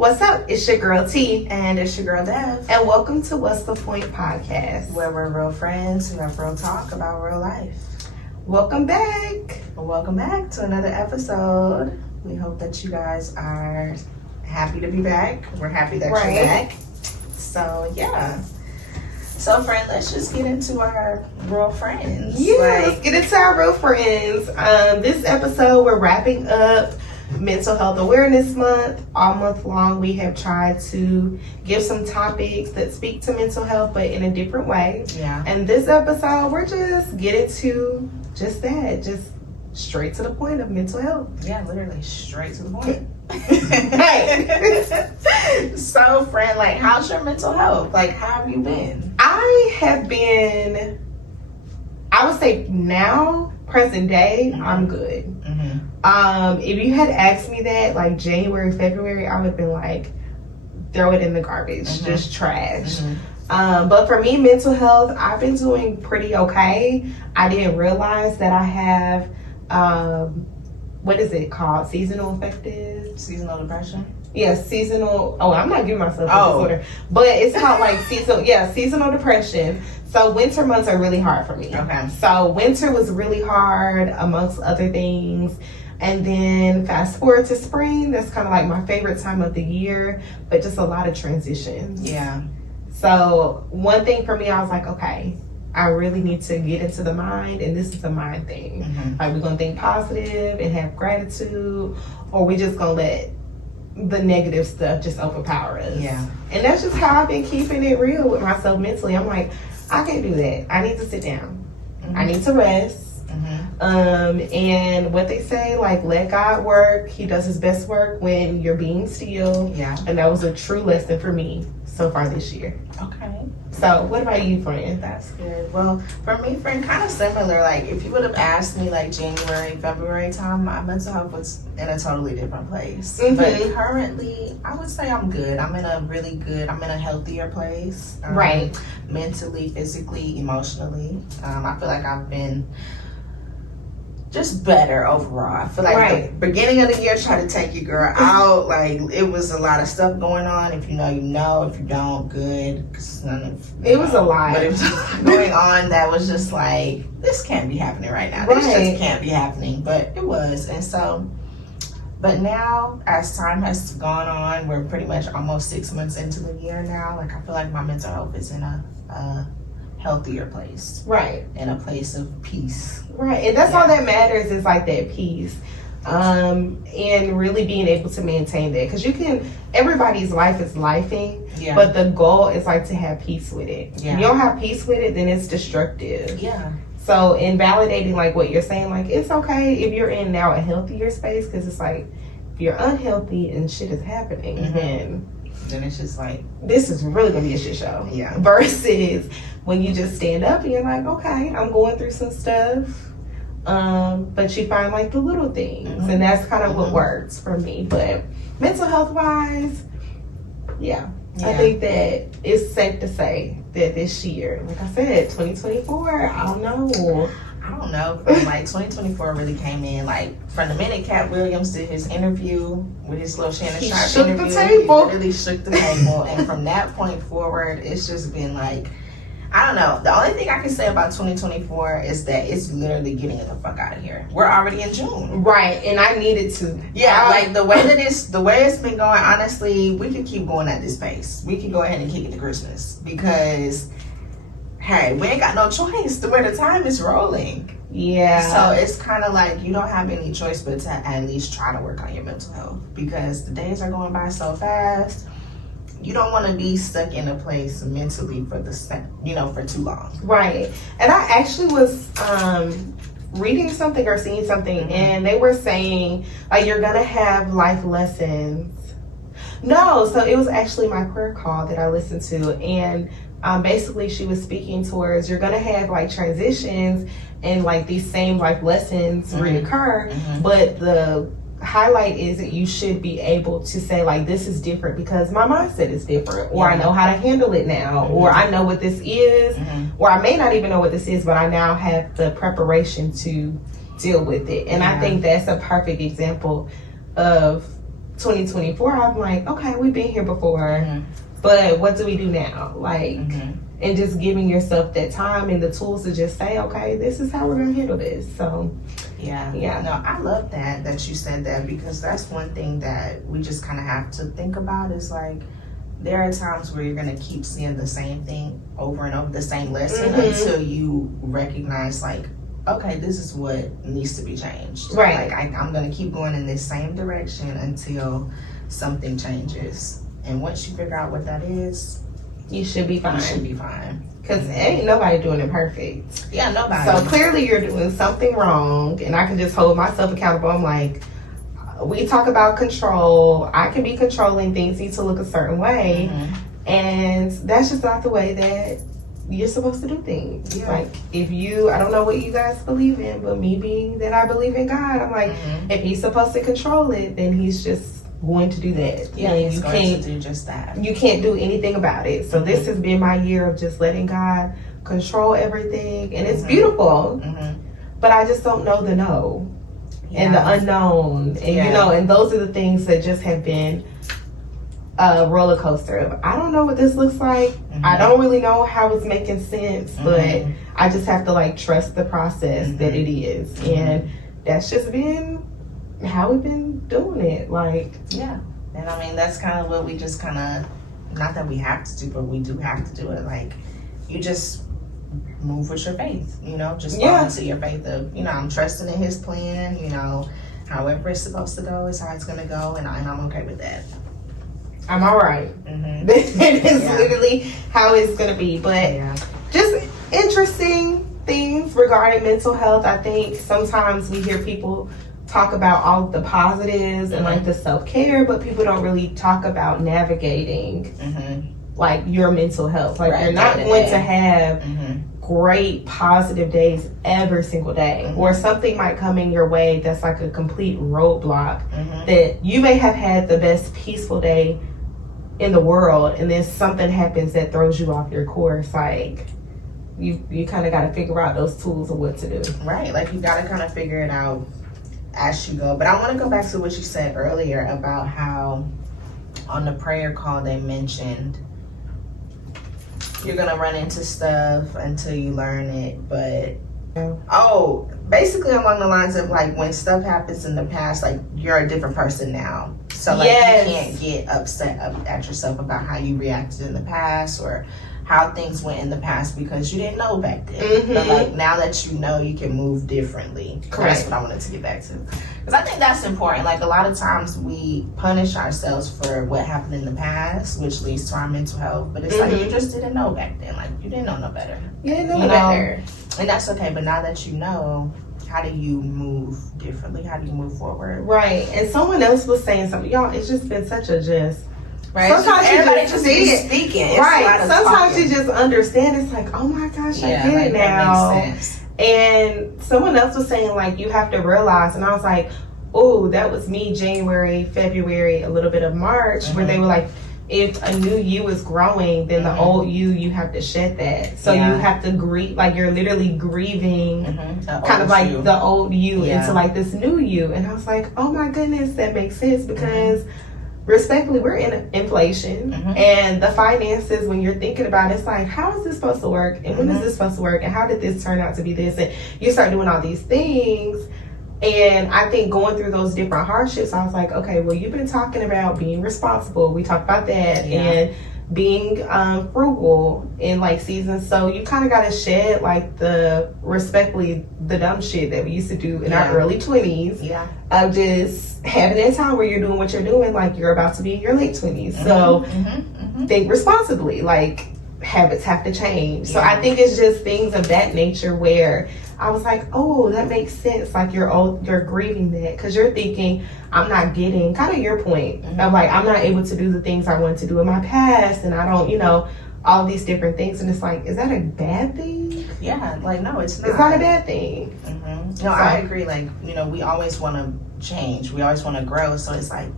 What's up? It's your girl T. And it's your girl Dev. And welcome to What's the Point podcast, where we're real friends who have real talk about real life. Welcome back. Welcome back to another episode. We hope that you guys are happy to be back. We're happy that you're back. So, yeah. So, friend, let's just get into our real friends. Yeah, let's get into our real friends. This episode, we're wrapping up Mental Health Awareness Month. All month long, we have tried to give some topics that speak to mental health, but in a different way. Yeah. And this episode, we're just getting to just that, just straight to the point of mental health. Yeah, literally straight to the point. Hey. So, friend, like, how's your mental health? Like, how have you been? I have been, I would say now, present day, I'm good. If you had asked me that like January, February, I would have been like, throw it in the garbage, just trash. But for me, mental health, I've been doing pretty okay. I didn't realize that I have, what is it called? Seasonal depression? Yeah, seasonal. Oh, I'm not giving myself a disorder, but it's called like seasonal depression. So winter months are really hard for me. Okay. So winter was really hard amongst other things. And then fast forward to spring, that's kind of like my favorite time of the year, but just a lot of transitions. Yeah. So one thing for me, I was like, okay, I really need to get into the mind, and this is a mind thing. Like, we're going to think positive and have gratitude, or we just going to let the negative stuff just overpower us. Yeah. And that's just how I've been keeping it real with myself mentally. I'm like, I can't do that. I need to sit down. I need to rest. And what they say, like, let God work. He does his best work when you're being still. Yeah. And that was a true lesson for me so far this year. Okay. So what about you, friend? That's good. Well, for me, friend, kind of similar. Like, if you would have asked me like January, February time, my mental health was in a totally different place. But currently, I would say I'm good. I'm in a healthier place. Right. Mentally, physically, emotionally. I feel like I've been just better overall. I feel like the beginning of the year tried to take your girl out. Like, it was a lot of stuff going on. If you know, you know. If you don't, good. Cause it was a lot. But it was going on that was just like, this can't be happening right now. This just can't be happening. But it was. And so, but now, as time has gone on, we're pretty much almost 6 months into the year now. Like, I feel like my mental health is in a healthier place. Right. In a place of peace. Right. And that's all that matters, is like that peace. And really being able to maintain that. Because everybody's life is lifing. Yeah. But the goal is like to have peace with it. Yeah. If you don't have peace with it, then it's destructive. Yeah. So in validating like what you're saying, like, it's okay if you're in now a healthier space. Because it's like, if you're unhealthy and shit is happening, then it's just like, this is really gonna be a shit show. Yeah. Versus when you just stand up and you're like, okay, I'm going through some stuff. But you find like the little things, and that's kind of what works for me. But mental health wise, I think that it's safe to say that this year, like I said, 2024, I don't know. Like, 2024 really came in, like, from the minute Cat Williams did his interview with his little Shannon Sharp interview, he really shook the table. And from that point forward, it's just been like, I don't know. The only thing I can say about 2024 is that it's literally getting the fuck out of here. We're already in June. Right, and I needed to. Yeah, like, the way it's been going, honestly, we could keep going at this pace. We can go ahead and kick it to Christmas, because, hey, we ain't got no choice the way the time is rolling. Yeah. So it's kind of like you don't have any choice but to at least try to work on your mental health, because the days are going by so fast. You don't want to be stuck in a place mentally for too long. Right. And I actually was reading something or seeing something, and they were saying, like, you're gonna have life lessons. No, so it was actually my prayer call that I listened to, and basically she was speaking towards, you're gonna have like transitions and like these same life lessons reoccur, but the highlight is that you should be able to say, like, this is different because my mindset is different, or I know how to handle it now, or I know what this is, or I may not even know what this is, but I now have the preparation to deal with it. And I think that's a perfect example of 2024, I'm like, okay, we've been here before, Mm-hmm. but what do we do now? Like, Mm-hmm. and just giving yourself that time and the tools to just say, okay, this is how we're gonna handle this. So Yeah. No, I love that you said that, because that's one thing that we just kind of have to think about is like, there are times where you're going to keep seeing the same thing over and over, the same lesson, until you recognize like, okay, this is what needs to be changed. Right. Like I'm going to keep going in this same direction until something changes. And once you figure out what that is, you should be fine. you should be fine. Because ain't nobody doing it perfect. Yeah, nobody. So clearly you're doing something wrong, and I can just hold myself accountable. I'm like, we talk about control. I can be controlling things, need to look a certain way. And that's just not the way that you're supposed to do things. Yeah. Like, if I don't know what you guys believe in, but me being that I believe in God, I'm like, if he's supposed to control it, then he's just going to do that. Yeah, and he's you going can't to do just that. You can't do anything about it. So this has been my year of just letting God control everything, and it's beautiful. But I just don't know the no. And the unknown, and you know, and those are the things that just have been a roller coaster of, I don't know what this looks like. I don't really know how it's making sense, but I just have to like trust the process that it is. And that's just been how we've been doing it. Like, yeah. And I mean, that's kind of what we just kind of, not that we have to do, but we do have to do it. Like, you just move with your faith, you know, just fall into your faith of, you know, I'm trusting in his plan, you know, however it's supposed to go is how it's going to go, and I'm okay with that. I'm all right. It's literally how it's going to be. But just interesting things regarding mental health. I think sometimes we hear people talk about all the positives and like the self-care, but people don't really talk about navigating like your mental health. Like, you're not going to have great positive days every single day, or something might come in your way that's like a complete roadblock, that you may have had the best peaceful day in the world, and then something happens that throws you off your course. Like, you kind of got to figure out those tools of what to do. Right, like you got to kind of figure it out as you go. But I want to go back to what you said earlier about how on the prayer call they mentioned you're gonna run into stuff until you learn it, but basically along the lines of like, when stuff happens in the past, like, you're a different person now, so like you can't get upset at yourself about how you reacted in the past or how things went in the past, because you didn't know back then. But like, now that you know, you can move differently. Correct. That's what I wanted to get back to, because I think that's important. Like, a lot of times we punish ourselves for what happened in the past, which leads to our mental health, but it's like, you just didn't know back then. Like, you didn't know no better. You didn't know better. And that's okay, but now that you know, how do you move differently? How do you move forward? Right. And someone else was saying something. Y'all, it's just been such a just. Right. Sometimes everybody you just see be it. Speaking. It's Right. Sometimes you just understand. It's like, oh my gosh, I get it now. That makes sense. And someone else was saying, like, you have to realize, and I was like, oh, that was me January, February, a little bit of March, where they were like, if a new you is growing, then the old you have to shed that. So you have to grieve, like, you're literally grieving kind of like the old you into like this new you. And I was like, oh my goodness, that makes sense, because respectfully, we're in inflation, and the finances, when you're thinking about it, it's like, how is this supposed to work, and when is this supposed to work, and how did this turn out to be this, and you start doing all these things. And I think going through those different hardships, I was like, okay, well, you've been talking about being responsible, we talked about that, and being frugal in like seasons. So you kind of got to shed like the dumb shit that we used to do in our early 20s of just having that time where you're doing what you're doing like you're about to be in your late 20s. So think responsibly, like, habits have to change. So I think it's just things of that nature where I was like, oh, that makes sense. Like, you're grieving that because you're thinking, I'm not getting, kind of your point of like, I'm not able to do the things I wanted to do in my past, and I don't, you know, all these different things. And it's like, is that a bad thing? Yeah, like, no, it's not. It's not a bad thing. No, I agree. Like, you know, we always want to change. We always want to grow. So it's like,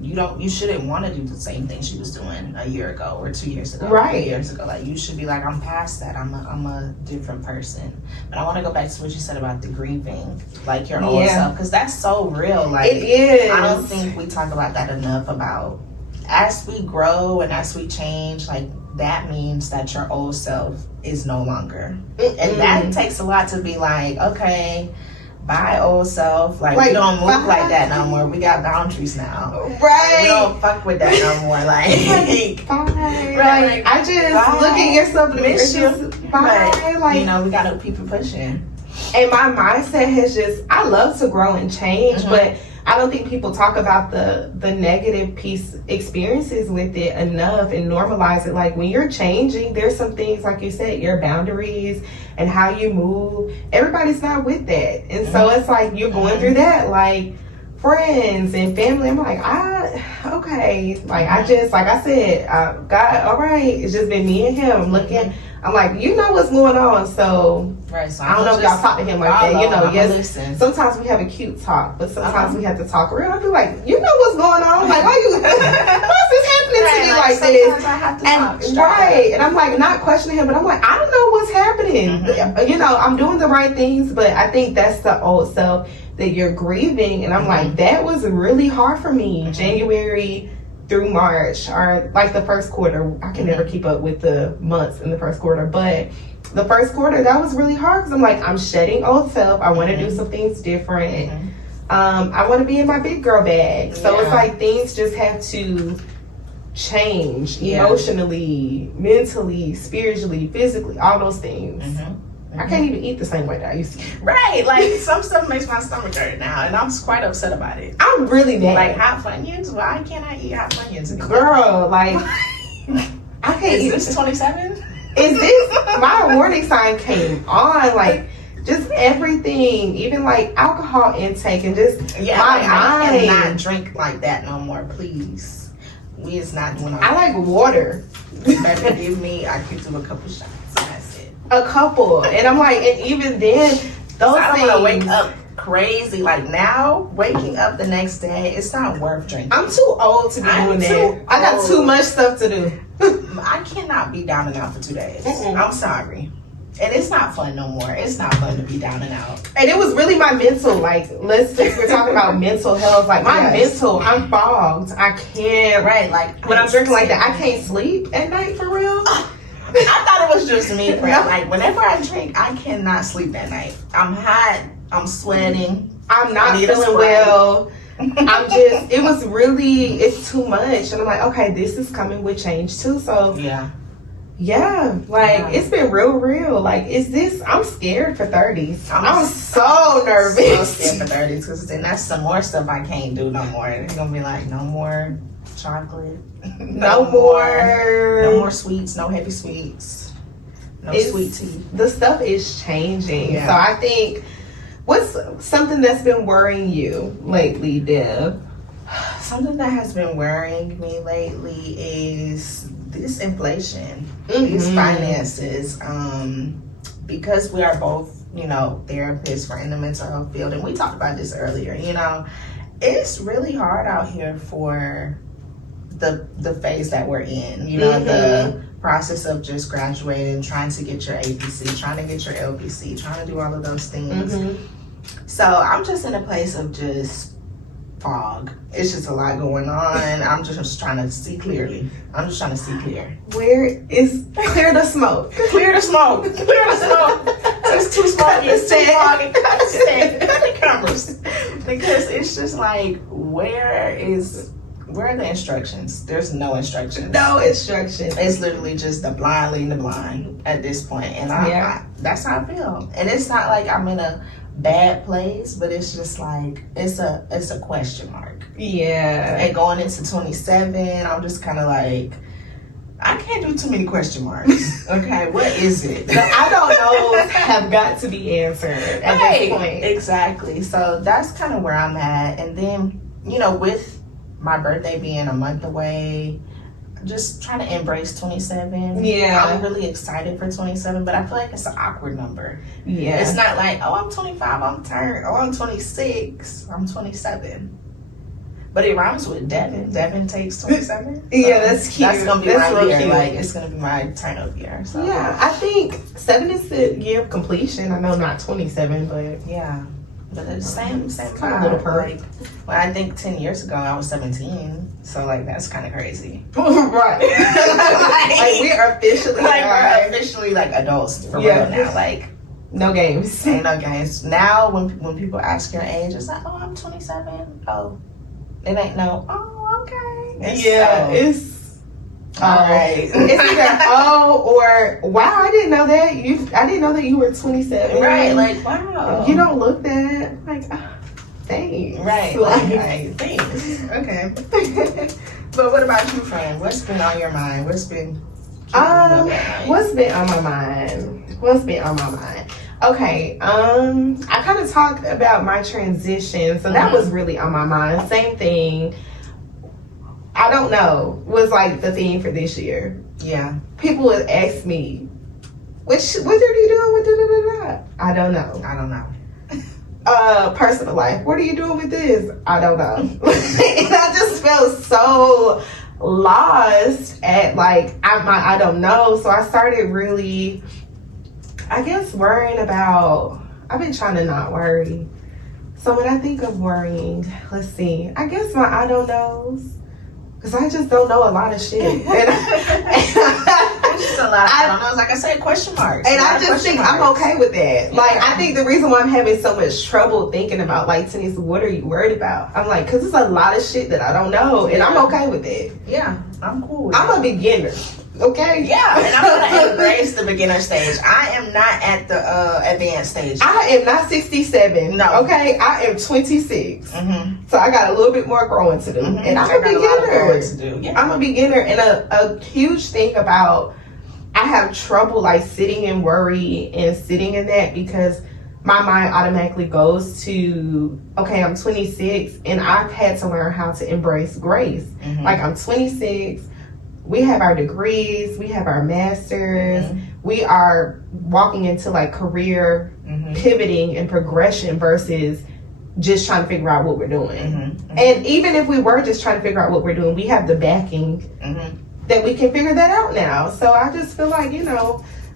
you shouldn't want to do the same thing she was doing a year ago or 2 years ago, right? 3 years ago. Like, you should be like, I'm past that. I'm a different person. But I want to go back to what you said about the grieving, like your old self, because that's so real. Like, it is. I don't think we talk about that enough. About as we grow and as we change, like, that means that your old self is no longer. And that takes a lot to be like, okay, bye, old self. Like we don't move like that no more. We got boundaries now. Right. We don't fuck with that no more. Like, bye. Right. Like, I just look at yourself and miss you. Bye. But, like, you know, we gotta keep it pushing. And my mindset has just, I love to grow and change, but I don't think people talk about the negative experiences with it enough and normalize it. Like, when you're changing, there's some things, like you said, your boundaries and how you move. Everybody's not with that. And so it's like you're going through that, like friends and family. I'm like, okay. Like, I just, like I said, God, all right. It's just been me and him. I'm looking. I'm like, you know what's going on, so, so I don't know if y'all talk to him like that. You know, yes. Listen. Sometimes we have a cute talk, but sometimes we have to talk real. I'll be like, you know what's going on? Like, why is this happening to me like this? I have to talk. Right, and I'm like, not questioning him, but I'm like, I don't know what's happening. You know, I'm doing the right things, but I think that's the old self that you're grieving, and I'm like, that was really hard for me. January through March, or like the first quarter. I can never keep up with the months in the first quarter, but the first quarter, that was really hard because I'm like, I'm shedding old self. I want to do some things different. I want to be in my big girl bag. So it's like things just have to change emotionally, mentally, spiritually, physically, all those things. I can't even eat the same way that I used to. Right, like some stuff makes my stomach hurt now, and I'm quite upset about it. I'm really mad. Like hot Funyuns, why can't I eat hot Funyuns anymore? Girl, like, I can't eat. Is this 27? Is this, my warning sign came on, like, just everything, even like alcohol intake and just my mind. I cannot drink like that no more, please. We is not doing all I like water. Better give me, I could do a couple shots. A couple, and I'm like, and even then, those I don't things, want to wake up crazy. Like now, waking up the next day, it's not worth drinking. I'm too old to be doing that. I got too much stuff to do. I cannot be down and out for 2 days. I'm sorry. And it's not fun no more. It's not fun to be down and out. And it was really my mental, like, we're talking about mental health. Like, my mental, I'm fogged. I can't. Right, like, when I'm drinking like that, I can't sleep at night for real. I thought it was just me, friend. Like, whenever I drink, I cannot sleep at night. I'm hot. I'm sweating. I'm not feeling well. I'm just, it was really, it's too much. And I'm like, okay, this is coming with change too. So, it's been real. Like, is this, I'm scared for 30s. I'm so nervous. So scared for 30s, because then that's some more stuff I can't do no more. It's going to be like, no more chocolate. No more sweets, no heavy sweets, no sweet tea. The stuff is changing. Yeah. So I think, what's something that's been worrying you lately, Deb? Something that has been worrying me lately is this inflation, these finances. Because we are both, you know, therapists for in the mental health field, and we talked about this earlier, you know, it's really hard out here for the phase that we're in, you know, the process of just graduating, trying to get your APC, trying to get your LPC, trying to do all of those things. So I'm just in a place of just fog. It's just a lot going on. I'm just trying to see clearly. I'm just trying to see clear. Where is clear the smoke? Clear the smoke. Clear the smoke. It's too smoky. It's too foggy. Cut the cameras. Because it's just like, where are the instructions? There's no instructions. No instructions. It's literally just the blind leading the blind at this point. And I that's how I feel. And it's not like I'm in a bad place, but it's just like, it's a question mark. Yeah. And going into 27, I'm just kind of like, I can't do too many question marks. Okay, what is it? I don't know, have got to be answered at this point. Exactly. So that's kind of where I'm at. And then, you know, with my birthday being a month away, just trying to embrace 27. Yeah. I'm really excited for 27, but I feel like it's an awkward number. Yeah. It's not like, oh, I'm 25, I'm turned. Oh, I'm 26, I'm 27. But it rhymes with Devin. Devin takes 27. So yeah, that's cute. That's gonna be that's my year. cute. Like it's gonna be my turn of year. So Yeah, I think 7 is the year of completion. I know not 27, but yeah. But it's the same kind of little perk. like, well, I think 10 years ago I was 17. So like that's kind of crazy. right. like we are officially we're officially like adults for real now. Like no games. Ain't no games. Now when people ask your age, it's like, oh, I'm 27. Oh, it ain't no. Oh, okay. It's all right. It's either or wow, I didn't know that I didn't know that you were 27. Right, like wow. You don't look that like. Thanks. Right. Like, thanks. Okay. But what about you, friend? What's been on your mind? What's been what's been on my mind? Okay, I kind of talked about my transition, so that was really on my mind. Same thing. I don't know, was like the theme for this year. Yeah. People would ask me, what are you doing with da-da-da-da? I don't know. Personal life, what are you doing with this? I don't know. And I just felt so lost at like, I don't know. So I started really, I guess, worrying about, I've been trying to not worry. So when I think of worrying, let's see, I guess my I don't knows. Because I just don't know a lot of shit. It's just a lot of I don't know. Like I said, question marks. And I just think I'm okay with that. Yeah. Like, I think the reason why I'm having so much trouble thinking about, like, Tanisha, what are you worried about? I'm like, because there's a lot of shit that I don't know. And I'm okay with it. Yeah, I'm cool with I'm a beginner. Okay? Yeah, and I'm going to embrace the beginner stage. I am not at the advanced stage. I am not 67. No. Okay? I am 26. Mm-hmm. So I got a little bit more growing to do. Mm-hmm. And I'm a beginner. Yeah. I'm a beginner. And a huge thing about, I have trouble like sitting and worry and sitting in that because my mind automatically goes to, okay, I'm 26 and I've had to learn how to embrace grace. Mm-hmm. Like I'm 26. We have our degrees, we have our masters, we are walking into like career pivoting and progression versus just trying to figure out what we're doing. And even if we were just trying to figure out what we're doing, we have the backing that we can figure that out now. So I just feel like,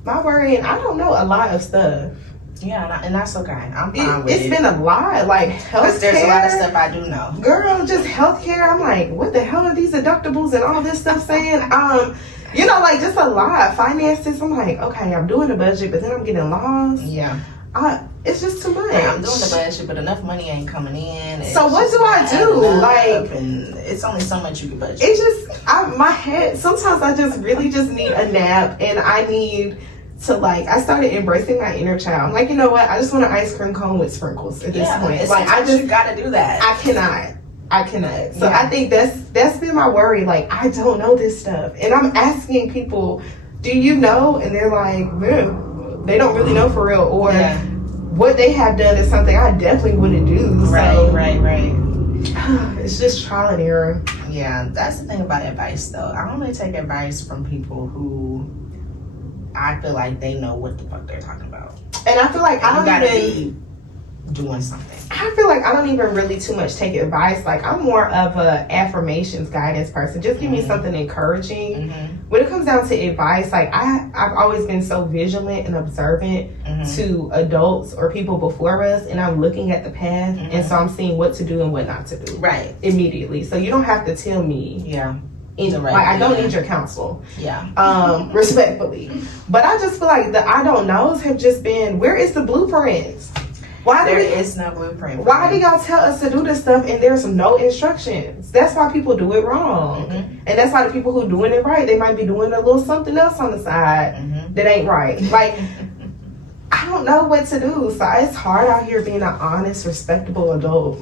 my worry, and I don't know a lot of stuff. Yeah, and that's okay. I'm fine with it. It's been a lot, like healthcare. Because there's a lot of stuff I do know. Girl, just healthcare. I'm like, what the hell are these deductibles and all this stuff saying? Like just a lot. Finances. I'm like, okay, I'm doing the budget, but then I'm getting lost. Yeah. It's just too much. I'm doing the budget, but enough money ain't coming in. So what do I do? Like, and it's only so much you can budget. It just, my head. Sometimes I just really just need a nap, and I need to I started embracing my inner child. I'm like, you know what? I just want an ice cream cone with sprinkles at this point. Like, I just gotta do that. I cannot. So I think that's been my worry. Like, I don't know this stuff, and I'm asking people, do you know? And they're like, they don't really know for real, or what they have done is something I definitely wouldn't do. Right. It's just trial and error. Yeah, that's the thing about advice, though. I only take advice from people who I feel like they know what the fuck they're talking about. And I feel like I don't be doing something. I feel like I don't even really too much take advice. Like, I'm more of a affirmations guidance person. Just give me something encouraging. When it comes down to advice, like I've always been so vigilant and observant to adults or people before us, and I'm looking at the path, and so I'm seeing what to do and what not to do. Right. Immediately. So you don't have to tell me. Yeah. I don't need your counsel. Yeah. Respectfully. But I just feel like the I don't knows have just been, where is the blueprint? There is no blueprint. Why do y'all tell us to do this stuff and there's no instructions? That's why people do it wrong. And that's why the people who doing it right, they might be doing a little something else on the side that ain't right. Like, I don't know what to do. So it's hard out here being an honest, respectable adult.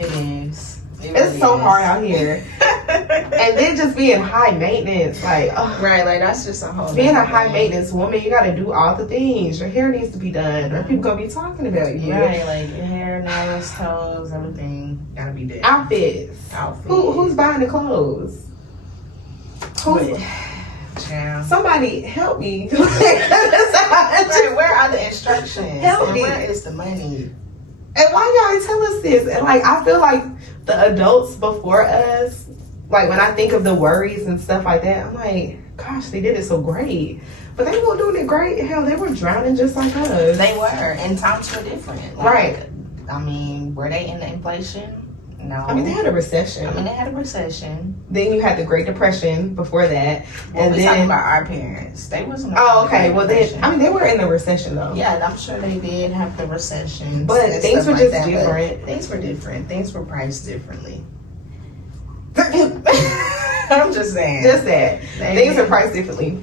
It is. It's so hard out here. And then just being high maintenance, like that's just a whole being a high maintenance woman, you gotta do all the things. Your hair needs to be done, or people gonna be talking about you. Right, like your hair, nails, toes, everything gotta be done. Outfits. Who's buying the clothes? Somebody help me. Where are the instructions? Help me. Where is the money? And why y'all tell us this? And I feel like the adults before us, like when I think of the worries and stuff like that, I'm like, gosh, they did it so great. But they weren't doing it great. Hell, they were drowning just like us. They were, and times were different. Like, right. I mean, were they in the inflation? No. I mean, they had a recession. Then you had the Great Depression before that. Well, and we're then talking about our parents. They wasn't. Oh, okay. Well, they were in the recession though. Yeah, I'm sure they did have the recession. But things were just different. Things were different. Things were priced differently. I'm just saying. Just that. Things are priced differently.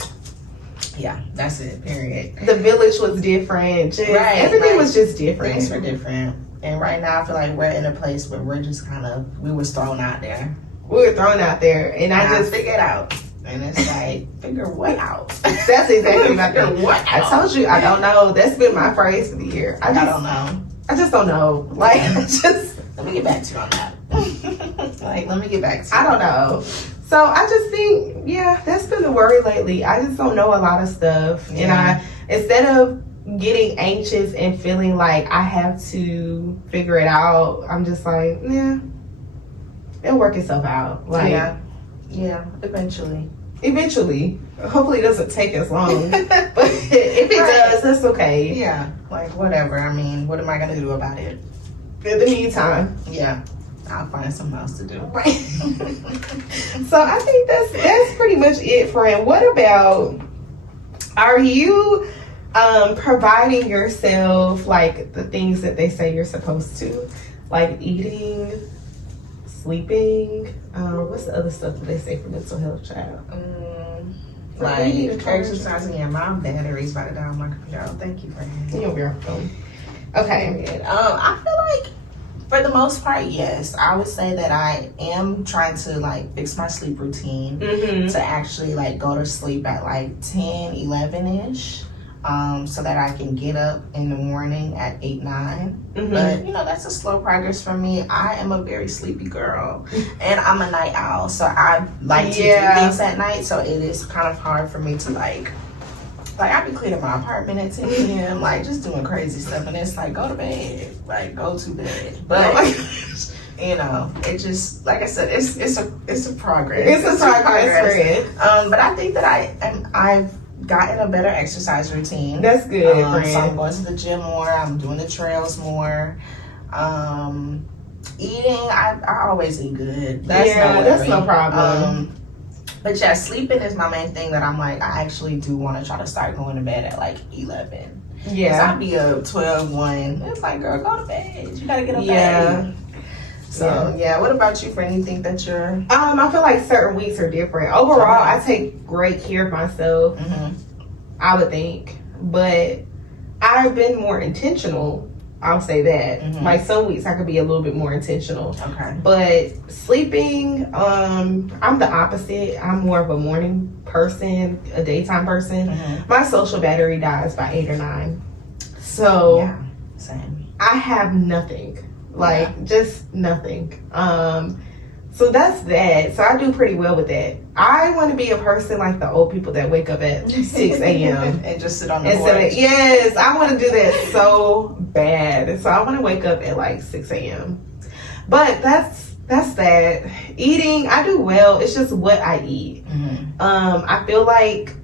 Yeah, that's it. Period. The village was different. Everything was just different. Things were different. And right now, I feel like we're in a place where we're just we was thrown out there. We were thrown out there, and I just figured out. And it's like, figure what out? That's exactly my thing. What I told you, I don't know. That's been my phrase for the year. I don't know. I just don't know. Like, let me get back to you on that. Let me get back to you. I don't know. So I just think, that's been the worry lately. I just don't know a lot of stuff. Yeah. And instead of getting anxious and feeling like I have to figure it out, I'm just like, it'll work itself out. Like, yeah, eventually. Hopefully it doesn't take as long. But if it does, that's okay. Yeah, like whatever. I mean, what am I gonna do about it? In the meantime. Yeah. I'll find something else to do. Right. So I think that's pretty much it, friend. What about, are you providing yourself like the things that they say you're supposed to, like eating, sleeping, what's the other stuff that they say for mental health, child? Like exercising. Yeah, my battery's about to die on my computer. Oh, thank you for that. You're welcome. Okay. I feel like for the most part, yes. I would say that I am trying to like fix my sleep routine to actually like go to sleep at like 10, 11-ish. So that I can get up in the morning at 8, 9. But that's a slow progress for me. I am a very sleepy girl, and I'm a night owl, so I like to do things at night. So it is kind of hard for me to like I be cleaning my apartment at 10 p.m. like just doing crazy stuff, and it's like go to bed, like go to bed. But it just like I said, it's a progress. It's a progress. But I think that I've gotten a better exercise routine. That's good, friend. So I'm going to the gym more. I'm doing the trails more. Eating, I always eat good. That's no problem. But yeah, sleeping is my main thing that I'm like, I actually do want to try to start going to bed at like 11. Yeah. I'd be up 12, 1. It's like, girl, go to bed. You gotta get up early. So what about you? For anything that you're I feel like certain weeks are different. Overall, I take great care of myself. I would think, but I've been more intentional. I'll say that. Like some weeks I could be a little bit more intentional. Okay. But sleeping, I'm the opposite. I'm more of a morning person, a daytime person. My social battery dies by 8 or 9. So same. I have nothing. Just nothing. So that's that. So I do pretty well with that. I want to be a person like the old people that wake up at 6 a.m. and just sit on the porch. Yes, I want to do that so bad. So I want to wake up at like 6 a.m. But that's that. Eating, I do well. It's just what I eat. I feel like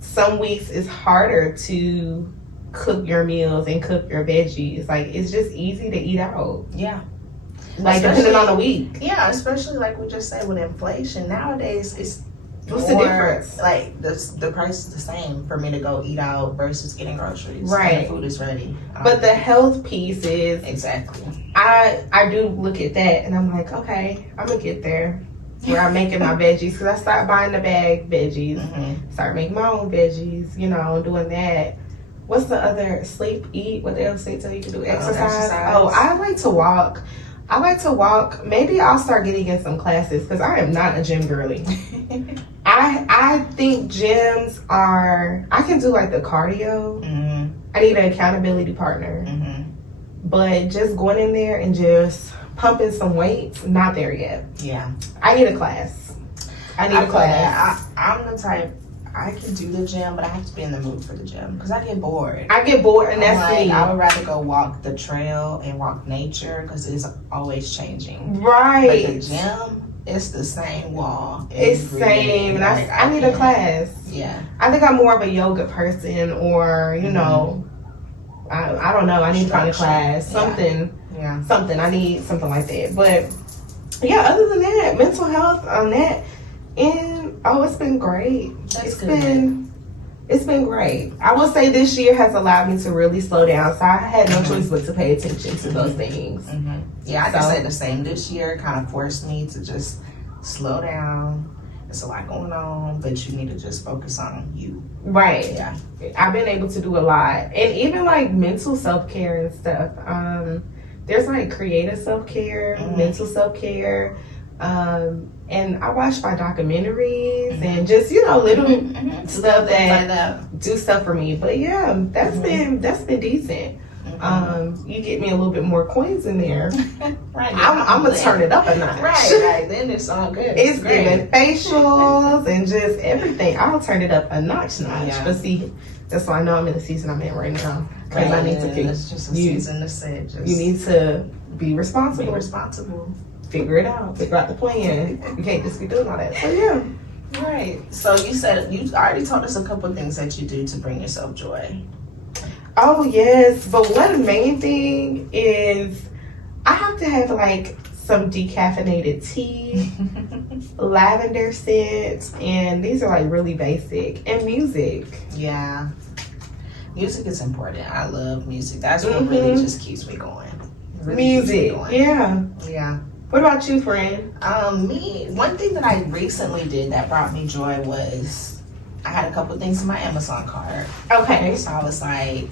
some weeks it's harder to cook your meals and cook your veggies. Like it's just easy to eat out. Yeah. Like depending on the week. Yeah, especially like we just said with inflation nowadays, it's what's the difference? Like the price is the same for me to go eat out versus getting groceries. Right. And the food is ready. But the health piece is exactly. I do look at that and I'm like, okay, I'm gonna get there. Where I'm making my veggies, because I start buying the bag veggies, start making my own veggies, doing that. What's the other? Sleep, eat. What else they tell you to do? Exercise. Oh, I like to walk. Maybe I'll start getting in some classes because I am not a gym girly. I think gyms are. I can do like the cardio. I need an accountability partner. But just going in there and just pumping some weights, not there yet. Yeah. I need a class. I need a class. I'm the type. I can do the gym, but I have to be in the mood for the gym because I get bored. I get bored, and that's like, me. I would rather go walk the trail and walk nature because it's always changing. Right. But the gym, it's the same wall. It's same. Like, I need a class. Yeah. I think I'm more of a yoga person, or you know, I don't know. I need to find a class, something. Yeah. Something. I need something like that. But yeah, other than that, mental health on that, and it's been great. It's been great. I will say this year has allowed me to really slow down, so I had no choice but to pay attention to those things. Yeah, I can say the same. This year kind of forced me to just slow down. There's a lot going on, but you need to just focus on you. Right. Yeah. I've been able to do a lot, and even like mental self-care and stuff. There's like creative self-care, mental self-care, and I watch my documentaries and just little stuff that do stuff for me. But yeah, that's been decent. You get me a little bit more coins in there. Right. I'm gonna turn it up a notch. Right. Then it's all good. It's giving facials and just everything. I'll turn it up a notch. Yeah. But see, that's why I know I'm in the season I'm in right now. Because I need to pick. It's just a season to set. You need to be responsible. Be responsible. Figure it out. Figure out the plan. You can't just be doing all that. So yeah. Right. So you said you already told us a couple of things that you do to bring yourself joy. Oh yes, but one main thing is I have to have like some decaffeinated tea, lavender scents, and these are like really basic, and music. Yeah. Music is important. I love music. That's what really just keeps me going. Music. Yeah. Yeah. What about you, friend? Me, one thing that I recently did that brought me joy was I had a couple things in my Amazon card. Okay. So I was like,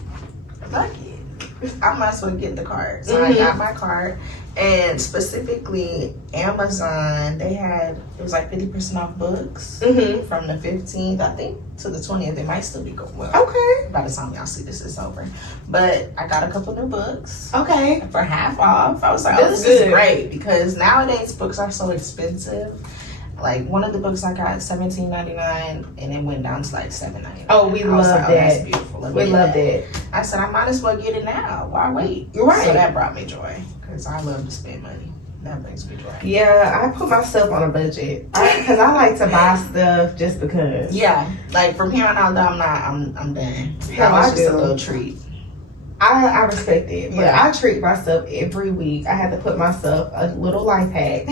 fuck it, I might as well get the card. So I got my card, and specifically Amazon, it was like 50% off books from the 15th, I think, to the 20th. It might still be going well. Okay. By the time y'all see this, it's over. But I got a couple new books. Okay. For half off. I was like, That's this good. is great, because nowadays books are so expensive. Like, one of the books I got $17.99, and it went down to like $7.99. Oh, we love that. That's beautiful. We love that. I said I might as well get it now. Why wait? You're right. So that brought me joy, because I love to spend money. That brings me joy. Yeah, I put myself on a budget because I like to buy stuff just because. Yeah, like from here on out, though, I'm done. Hell, That was I just do. a little treat. I respect it, but Yeah. I treat myself every week. I have to put myself a little life hack.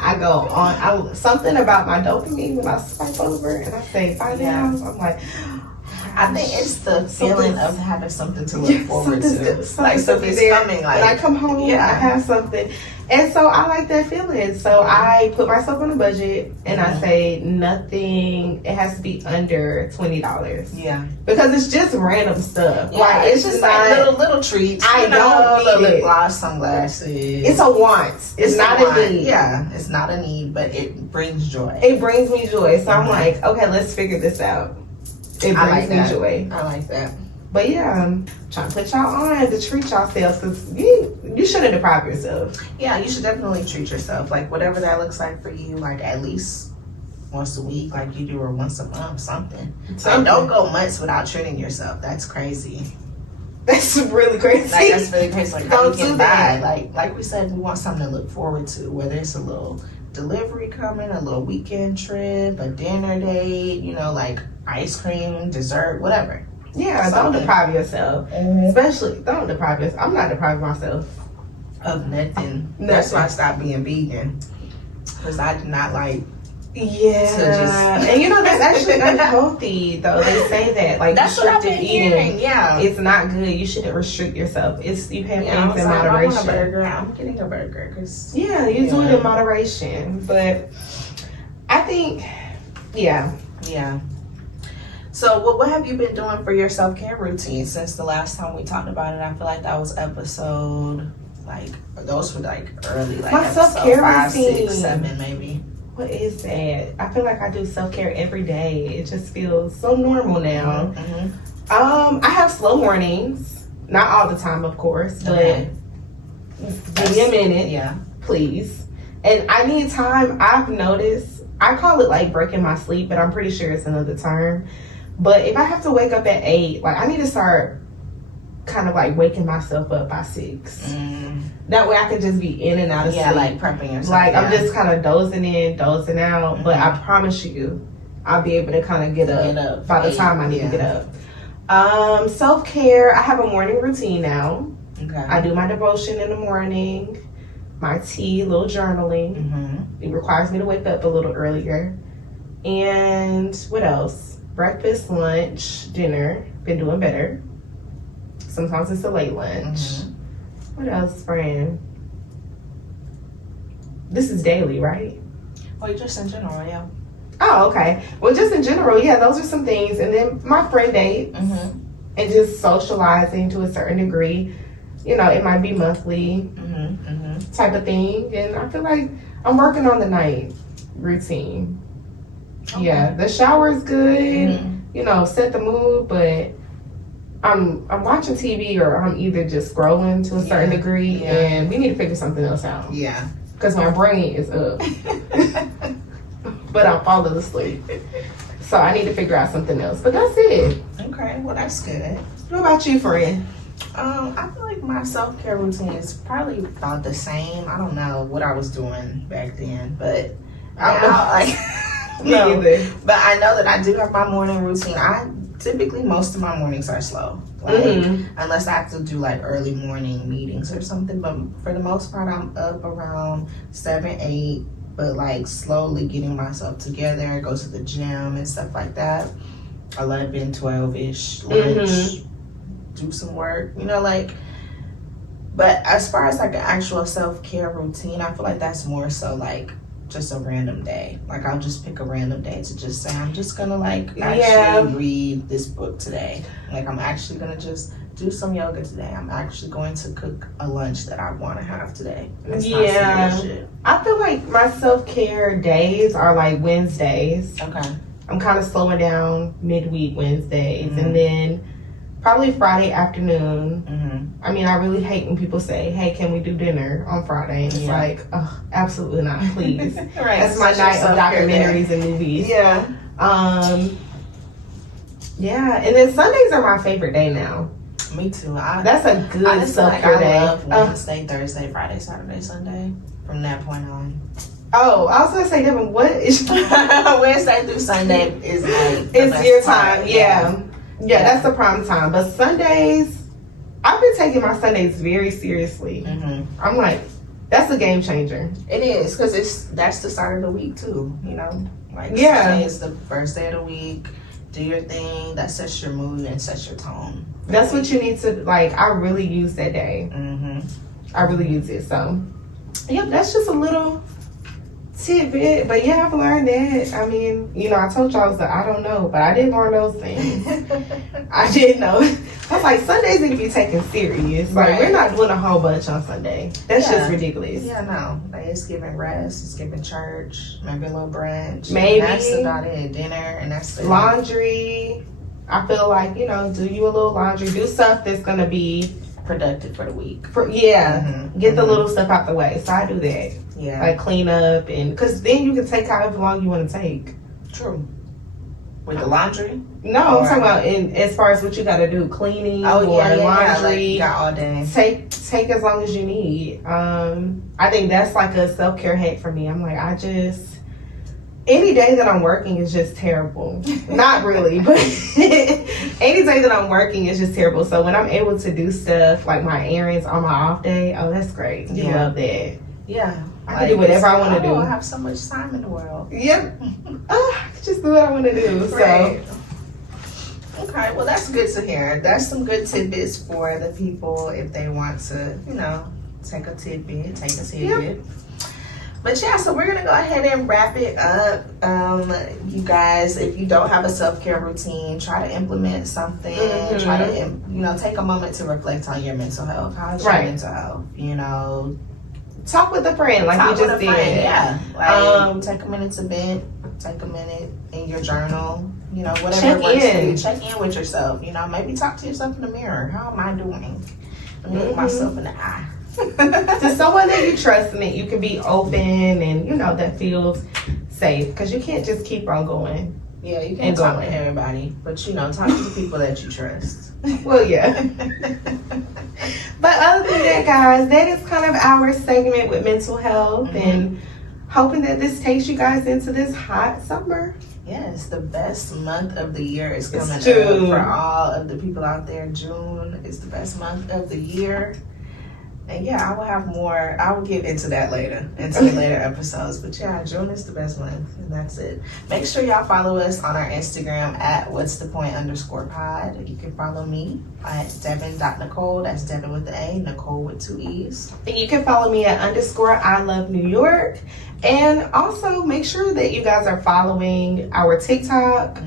I go on something about my dopamine when I swipe over and I say $5. I'm like, I think it's the feeling of having something to look forward to. Like something's there. coming. Like, when I come home, I have something. And so I like that feeling. So I put myself on a budget and I say nothing, it has to be under $20. Yeah. Because it's just random stuff. Yeah, like it's just like little treats. I don't little need lip it. gloss, sunglasses. It's a want. It's not a need. Yeah, it's not a need, but it brings joy. It brings me joy. So I'm like, okay, let's figure this out. It brings me joy. I like that. But yeah, I'm trying to put y'all on to treat yourselves, because you shouldn't deprive yourself. Yeah, you should definitely treat yourself. Like, whatever that looks like for you, like at least once a week, like you do, or once a month, something. Like, don't go months without treating yourself. That's crazy. That's really crazy. Like, that's really crazy. Like, how Don't you do get that. by. Like we said, we want something to look forward to, whether it's a little delivery coming, a little weekend trip, a dinner date, like ice cream, dessert, whatever. Yeah, don't deprive yourself. Especially, don't deprive yourself. I'm not depriving myself of nothing. That's why I stopped being vegan. Because I do not like and that's actually unhealthy, though. They say that, like, that's what I've been eating, hearing. Yeah, it's not good. You shouldn't restrict yourself. You have things in moderation. I want a burger. I'm getting a burger because do it in moderation. But I think, yeah. So, what have you been doing for your self-care routine since the last time we talked about it? I feel like that was episode, those were early, my self-care 5, routine. 6, 7, maybe. What is that? I feel like I do self-care every day. It just feels so normal now. I have slow mornings. Not all the time, of course, but give me a minute, please. And I need time. I've noticed I call it like breaking my sleep, but I'm pretty sure it's another term. But if I have to wake up at 8, like I need to start kind of like waking myself up by 6. That way I can just be in and out of sleep. Like prepping yourself. Like I'm just kind of dozing in, dozing out. But I promise you, I'll be able to kind of get up by the time I need to get up. Self-care, I have a morning routine now. Okay. I do my devotion in the morning, my tea, a little journaling. It requires me to wake up a little earlier. And what else? Breakfast, lunch, dinner. Been doing better. Sometimes it's a late lunch. What else, friend? This is daily, right? Well, just in general, yeah. Oh, okay. Well, just in general, yeah, those are some things. And then my friend dates and just socializing to a certain degree. You know, it might be monthly type of thing. And I feel like I'm working on the night routine. Okay. Yeah, the shower is good. You know, set the mood, but I'm watching TV or I'm either just scrolling to a certain degree, and we need to figure something else out. Yeah, because my brain is up, but I'm falling asleep. So I need to figure out something else. But that's it. Okay, well that's good. What about you, friend? I feel like my self-care routine is probably about the same. I don't know what I was doing back then, but no. But I know that I do have my morning routine. Typically most of my mornings are slow, like unless I have to do like early morning meetings or something. But for the most part, I'm up around 7, 8. But like slowly getting myself together, go to the gym and stuff like that. 11, 12-ish, lunch, do some work, you know, like. But as far as like an actual self-care routine, I feel like that's more so like just a random day. Like I'll just pick a random day to just say, I'm just gonna like actually read this book today. Like I'm actually gonna just do some yoga today. I'm actually going to cook a lunch that I want to have today. I feel like my self-care days are like Wednesdays. Okay. I'm kind of slowing down midweek Wednesdays, and then probably Friday afternoon. I mean, I really hate when people say, hey, can we do dinner on Friday? And it's like, oh, absolutely not, please. That's my night of documentaries and movies. Yeah, and then Sundays are my favorite day now. Me too. That's a good self-care day. I love Wednesday, Thursday, Friday, Saturday, Sunday. From that point on. Oh, I was gonna say, Devin, what is Wednesday through Sunday is like it's your time. Yeah, that's the prime time. But Sundays, I've been taking my Sundays very seriously. I'm like, that's a game changer. It is, because that's the start of the week too. You know, like Sunday is the first day of the week. Do your thing. That sets your mood and sets your tone. That's what you need to like. I really use that day. I really use it. So, yeah, that's just a little tidbit. But yeah, I've learned that. I mean, you know, I told y'all that I don't know, but I did learn those things. I did know. I was like, Sundays need to be taken serious. Like, we're not doing a whole bunch on Sunday. That's just ridiculous. Yeah, no. Like, it's giving rest. It's giving church. Maybe a little brunch. Maybe. And that's about it. Dinner. And that's it. Laundry. I feel like, you know, do you a little laundry. Do stuff that's going to be productive for the week. Get the little stuff out the way. So I do that. Yeah. Like clean up, and because then you can take however long you want to take. True. With the laundry? No, I'm talking about as far as what you got to do, cleaning or laundry. Like you got all day. Take as long as you need. I think that's like a self-care hack for me. I'm like, any day that I'm working is just terrible. Not really, but any day that I'm working is just terrible. So when I'm able to do stuff like my errands on my off day, oh, that's great. You love that. Yeah. I can do whatever I want to do. I have so much time in the world. Yep. I can just do what I want to do. Right. So. Okay, well, that's good to hear. That's some good tidbits for the people if they want to, you know, take a tidbit. Yep. But yeah, so we're going to go ahead and wrap it up. You guys, if you don't have a self-care routine, try to implement something. Try to, you know, take a moment to reflect on your mental health. How's your mental health? You know, talk with a friend, like you just did. Yeah. Like, take a minute to vent. Take a minute in your journal. You know, whatever works for you. Check in with yourself. You know, maybe talk to yourself in the mirror. How am I doing? Let me look myself in the eye. To someone that you trust and that you can be open and, you know, that feels safe. Because you can't just keep on going. Yeah, you can't talk to everybody. But, you know, talk to the people that you trust. Well, yeah. But other than that, guys, that is kind of our segment with mental health and hoping that this takes you guys into this hot summer. Yes, the best month of the year is coming up for all of the people out there. June is the best month of the year. And yeah, I will have more. I will get into that later, into the later episodes. But yeah, June is the best month, and that's it. Make sure y'all follow us on our Instagram at whatsthepoint_pod. You can follow me at Devin.Nicole. That's Devin with the A, Nicole with 2 E's. And you can follow me at _I love New York. And also make sure that you guys are following our TikTok,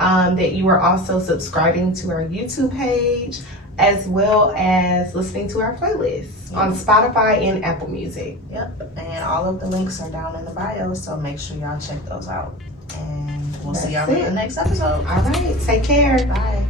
that you are also subscribing to our YouTube page, as well as listening to our playlists on Spotify and Apple Music. Yep, and all of the links are down in the bio, so make sure y'all check those out. And we'll see y'all in the next episode. All right, take care. Bye.